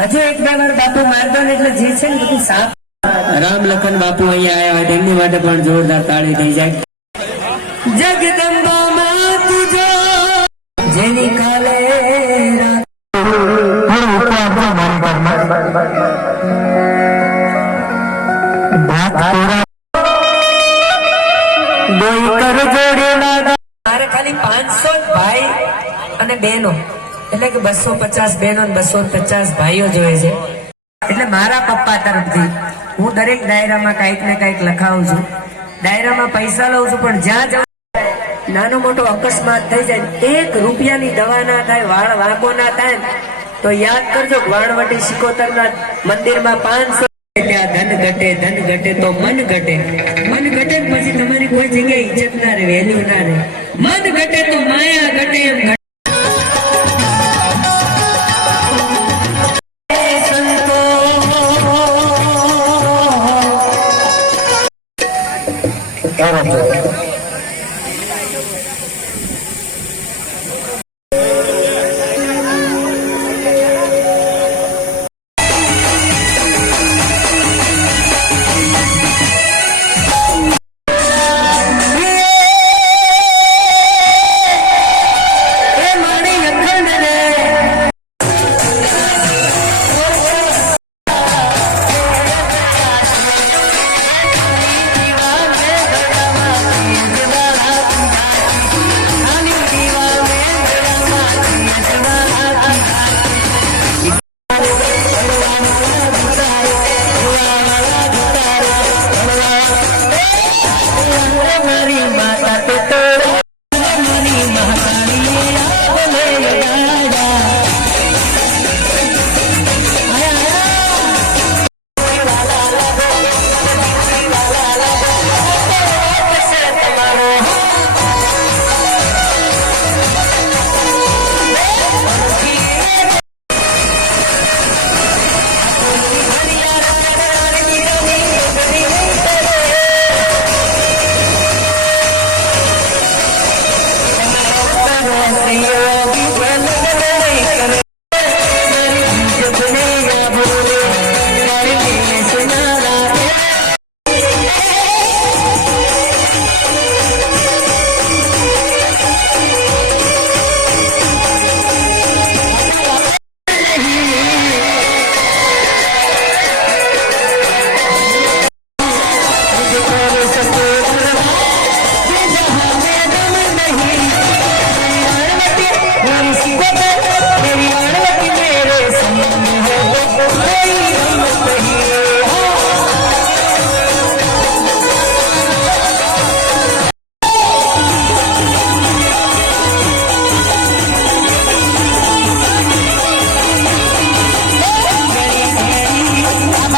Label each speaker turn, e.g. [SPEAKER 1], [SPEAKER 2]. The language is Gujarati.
[SPEAKER 1] હજુ એક બે વાર બાપુ મારતો ને એટલે જે છે ને બધું સાફ
[SPEAKER 2] રામ લખન બાપુ અહીંયા આવ્યા હોય તેમની માટે પણ જોરદાર તાળી થઈ જાય.
[SPEAKER 1] જગદંબા માં તુજો જેની કાલે મારે ખાલી પાંચસો ભાઈ અને બહેનો. એટલે કે બસો પચાસ બહેનો બસો પચાસ ભાઈઓ જોઈએ છે. એટલે મારા પપ્પા તરફથી હું દરેક ડાયરામાં કાંઈક ને કાંઈક લખાવું છું. ડાયરામાં પૈસા લઉં છું, પણ જ્યાં જવું નાનો મોટો અકસ્માત થઈ જાય એક રૂપિયાની દવા ના થાય, વાળ વાંકો ના થાય તો યાદ કરજો કે વાણવટી મંદિર મંદિરમાં પાંચસો ત્યાં ધન ઘટે ધન ઘટે તો મન ઘટે. મન ઘટે પછી તમારી કોઈ જગ્યાએ ઇજ્જત ના રહે વેલ્યુ ના રહે. મન ઘટે તો ઘટે one.